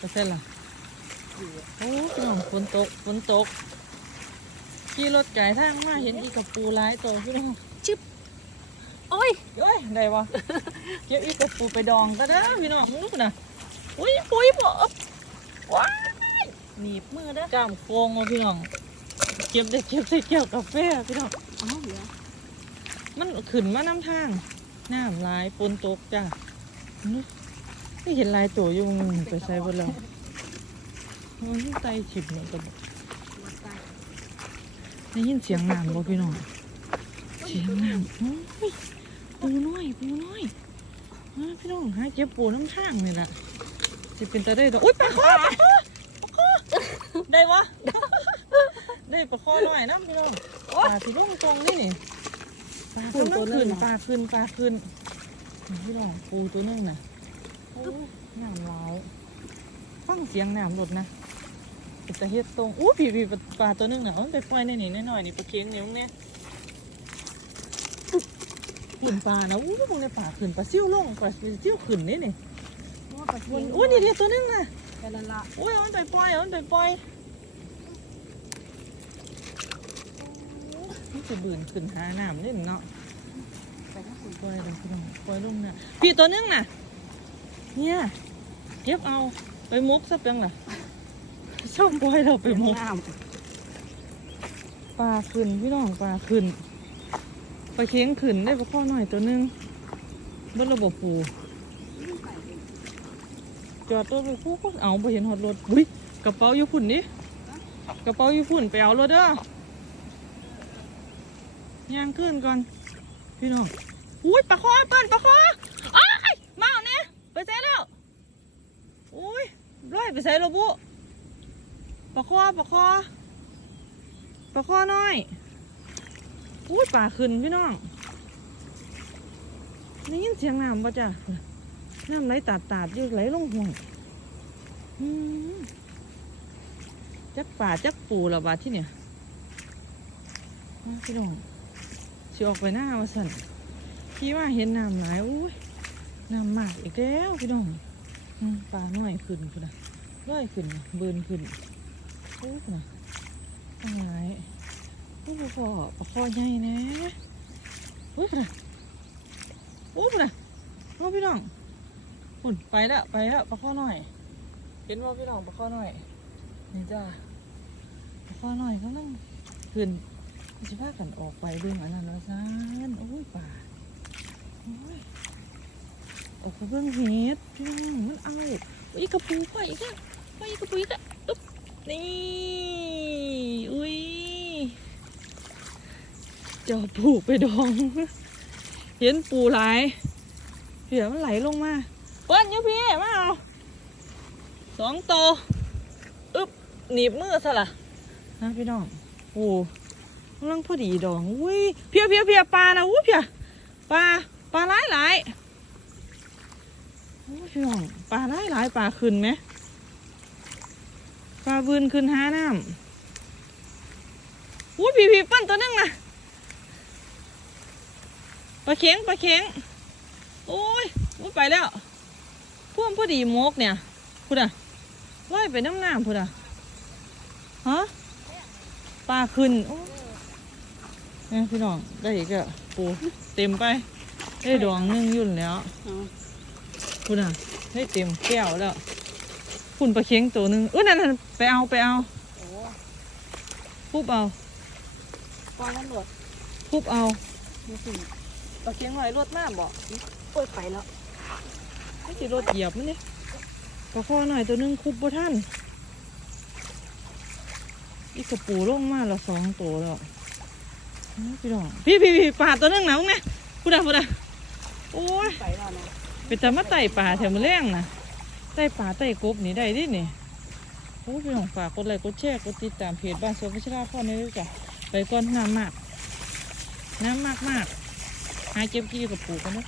ไปเส้นละโอ้พี่น้องฝนตกฝนตกขี่รถไก่ทางมาเห็นอีกับปูร้ายตัวพี่น้องโอ้ยเอ้ยได้วะเก็บอีกับปูไปดองก็ได้อพี่น้องลูกนะอุ้ยปุ้ยปอบว้ายหนีบมือเด้อกล้ามโกงอะพี่น้องเก็บได้เก็บใส่แก้วกาแฟพี่น้องอ้าวเหรอมันขึ้นมาน้ำทางน้ำลายฝนตกจ้ะนี่ ไม่เห็นลายตัวยู่มึงไปใส่บนแล้วมันไตฉิบเนี่ยก็มาตายได้ยินเสียงน้ำบ่พี่น้องเสียงน้ำโอ้ยปูน้อยปูน้อยพี่น้องหาเก็บปูน้ำทางนี่แหละจะเป็นตาได้ดอกอุ้ยปลาคอปลาคอปลาคอได้วะได้ปลาคอหน่อยน้ำพี่น้องปลาสีลุ่งตรงนี่นี่ปลาขึ้นขึ้นปลาขึ้นปลาขึ้นพี่น้องปูตัวนึงน่ะ น้ำร้ายฟังเสียงน้ำหลดนะเป็นตาเฮ็ดตรง อู้ผีผีปลาตัวหนึงน่ะเอามันไปปล่อยในนี่หน่อยๆนี่ปลาเค็งเนี่ยมึงเนี่ยขึ้นปลานะอู้มึงในป่าขึ้นปลาซิ่วลงปลาซิ่วขึ้นนี่นี่ว่าปลามัเค็นงอู้นี่เดียวตัวหนึงน่ะแค่นั้นละอุ้ยเอามันไปปล่อยเอามันไปปล่อยนี่จะบืนขึ้นหาน้ำนี่เนาะไปถ้าคุณปล่อยลงพี่น้องปล่อยลงน่ะพี่ตัวหนึงน่ะ เนี่ยเก็บเอาไปมุกซะเปียงล่ะชอบปล่อยเราไปมุกน้ปลาขึ้นพี่น้องปลาขึ้นปลาเค็งขึ้นได้ปลาข้อหน่อยตัวหนึงบนระบบปูจอดรถไปคู่ก็เอาไปเห็นหอดรถอุ้ยกระเป๋าอยู่พุ่นนี่กระเป๋าอยู่พุ่นไปเอารถเด้อย่างขึ้นก่อน พี่น้องอุ้ยปลาคอเปิ้นปลาคออ้ายมาเอาเนี่ย ไปใส่แล้วอุ้ยร้อยไปใส่ระบุปลาคอปลาคอปลาข้อน้อยอู้ปลาขึ้นพี่น้องได้ยินเสียงน้ำปะจ้ะน้ำไหลตาดตาดอยู่ไหลลงห่วงอืมจักป่าจักปูละบาดที่เนี่ยมาพี่น้องสิออกไปหน้ามาสั่นพี่ว่าเห็นน้ำไหลอุ้ย น้ำมากอีกแล้วพี่น้องปลาน้อยขึ้นคุณนะร้อยขึ้นเบินขึ้นโอ้ยนะตั้งหลายโอ้โหพ่อปลาคอใหญ่นะโอ้ยพุ่นน่ะโอ้ยพุ่นน่ะพ่อพี่น้องหุ่นไปแล้วไปแล้วปลาคอหน่อย เห็นว่าพี่น้องปลาคอหน่อยนี่จ้าปลาคอหน่อยเขาต้องขึ้นจะพากันออกไปเรื่องอันนั้นแล้วซ่านโอ้ยป่าโอ้ย ออกไปเบื้องเห็ดพี่น้องมันเอาอีกกระปูไปอีกแล้วไปอีกกระปูอีกแล้วอึ๊บนี่อุ้ยจอบปูไปดอง เห็นปูไหลเผื่อมันไหลลงมาเปิ้ลอยูพี่มาเอาสองโตอึ๊บหนีบมือซะละนะพี่น้องปูกำลังพอดีดองอุ้ยเพียเพียเพียปลานะอุ้ยเพียปลาปลาหลายหลายโอ้ย พี่น้องปลาหลายหลายปลาขึ้นไหมปลาบืนขึ้นห้าน้ำอู้ผีผีปั้นตัวนึงนะปลาเข็งปลาเข็งโอ้ยอู้ไปแล้วพ่วงพอดีมกเนี่ยพูดอะว่ายไปน้ำน้ำพูดอะฮะปลาขึ้นนี่พี่น้องได้อีกอะปูเต็มไปได้ดวงนึ่งยุ่นแล้ว คุณอะให้เต็มแก้วแล้วคุณปลาเค็งตัวหนึ่งเอ้ยนั่นนไปเอาไปเอาโอ้ปุ๊บเอาปลาแล้วหลดปุ๊บเอานี่สิปลาเค็งหน่อยรถมากบ่โอ้ยไปแล้วไม่สิรถเหยียบมันนี่ปลาข้อหน่อยตัวหนึงคุบบ่ท่านอีกกระปูลงมาและสองตัวแล้วเอาพี่น้องพี่พี่พี่ปลาตัวหนึงหนังนะพูดอะพูดอะโอ้ยไปแล้วนะ เป็นแต่มาไต่ป่าแถวมือแรงนะไต่ป่าไต่กบนี่ได้ดินี่โอ้เป็นของฝากกดไลค์กดแชร์กดติดตามเพจบ้านสวนพิชราพ่อนี่ด้วยจ้ะไปก่อนน้ำมาก น้ำมากมากหาเจ็บกี้กับปูกันนะ